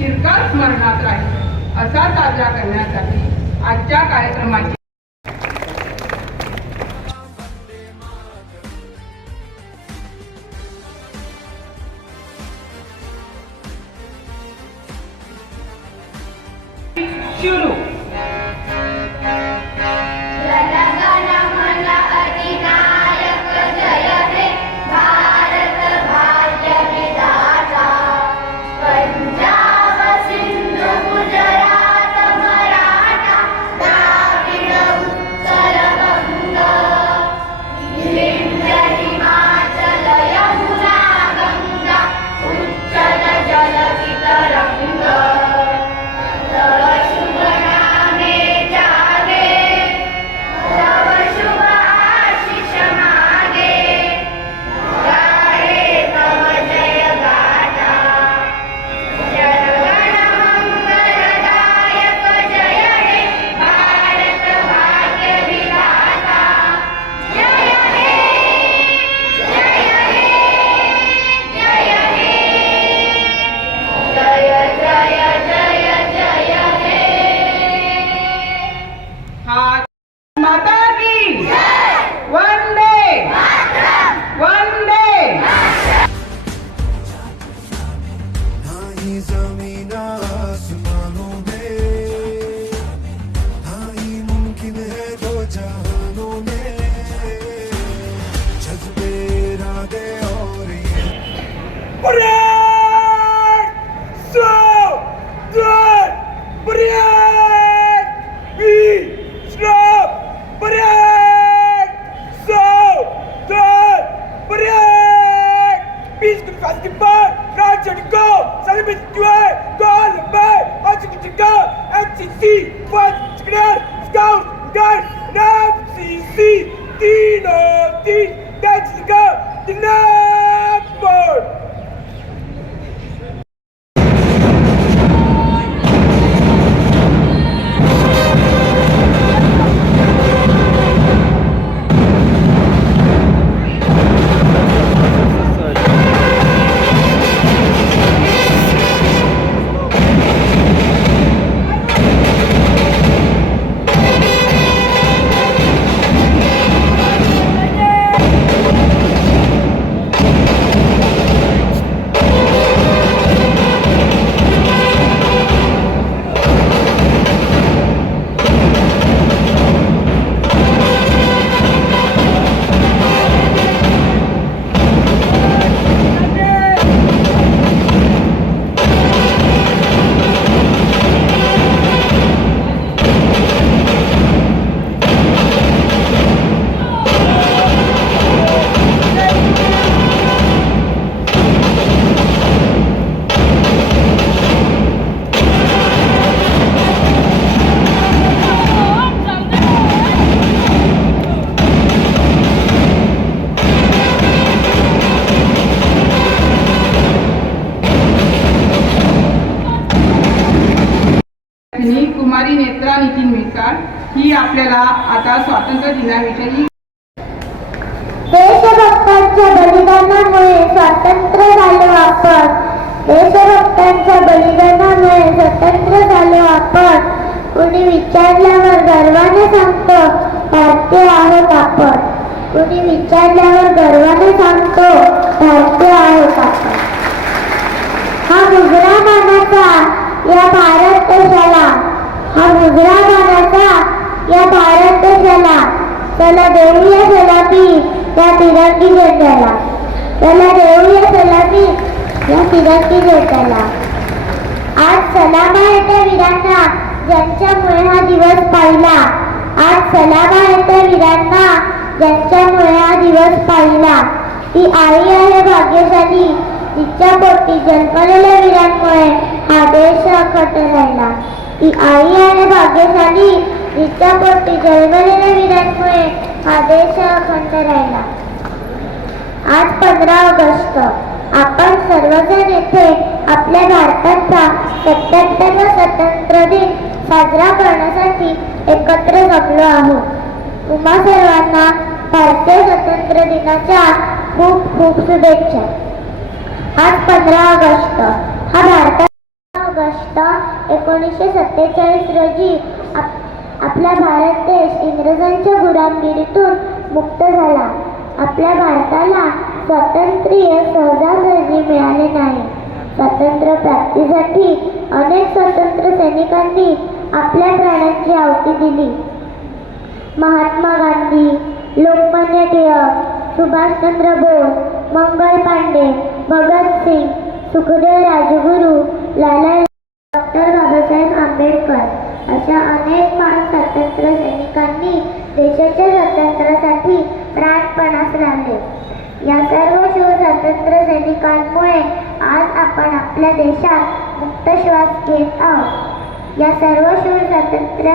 चिरकाल स्मरणात राहील असा साजरा करण्यासाठी आजच्या कार्यक्रमाची शुरू। कुमारी नेत्रा नितीन मिसाळ ही आपल्याला आता स्वातंत्र्य दिनाविषयी देशभक्तांच्या बलिदानामुळे स्वातंत्र्य झालो आपण, देशभक्तांच्या बलिदानामुळे स्वतंत्र झालो आपण। कुणी विचारल्यावर गर्वाने सांगतो भारतीय आहोत आपण, कुणी विचारल्यावर गर्वाने सांगतो भारतीय आहोत आपण। हा मुजरा मानाचा या भारत देशाला, हा मुजरा मानाचा या भारत देशाला, चला देऊया सलामी या तिरंगी झेंड्याला, चला देऊया सलामी या तिरंगी झेंड्याला। आज सलामा येते वीरांना ज्यांच्यामुळे हा दिवस पाहिला, आज सलामा येते वीरांना ज्यांच्यामुळे हा दिवस पाहिला। ती आई आहे भाग्यशाली तिच्या पोटी जन्मलेल्या वीरांमुळे हा देश अखंड राहिला। ती आई आहे भाग्यशाली तिच्या पोटी जन्मलेल्या वीरांमुळे हा देश अखंड राहिला। आज 15 ऑगस्ट आपण सर्वजण येथे आपल्या भारताचा 77वा स्वातंत्र्य दिन साजरा करण्यासाठी एकत्र जमलो आहोत। तुम्हा सर्वांना भारतीय स्वातंत्र्य दिनाच्या खूप खूप शुभेच्छा। आज 15 ऑगस्ट हा भारताचा ऑगस्ट 1947 रोजी आपला भारत देश इंग्रजांच्या गुलामगिरीतून मुक्त झाला. आपल्या भारताला स्वातंत्र्य सहजासहजी मिळाले नाही. स्वातंत्र्य प्राप्तीसाठी अनेक स्वातंत्र्य सैनिकांनी आपल्या प्राणांची आहुती दिली. महात्मा गांधी, लोकमान्य टिळक, सुभाषचंद्र बोस, मंगल पांडे, भगतसिंग, सुखदेव राजगुरू, लाला डॉक्टर बाबासाहेब आंबेडकर अशा अनेक महान स्वातंत्र्य सैनिकांनी देशाच्या स्वातंत्र्यासाठी प्राणपणास लावले. या सर्व शूर स्वातंत्र्य सैनिकांमुळे आज आपण आपल्या देशात मुक्त श्वास घेत आहोत. या सर्व शूर स्वातंत्र्य